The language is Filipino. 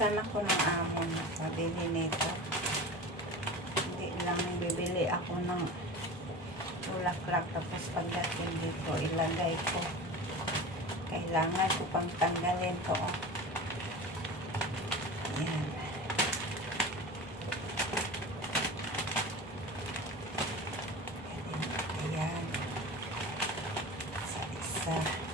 Nautusan ako ng amo na pabili nito. Hindi lang bibili ako ng bulaklak tapos pagdating dito ilagay ko. Kailangan ko pang tanggalin to. Ayan. Ayan. Isa-isa.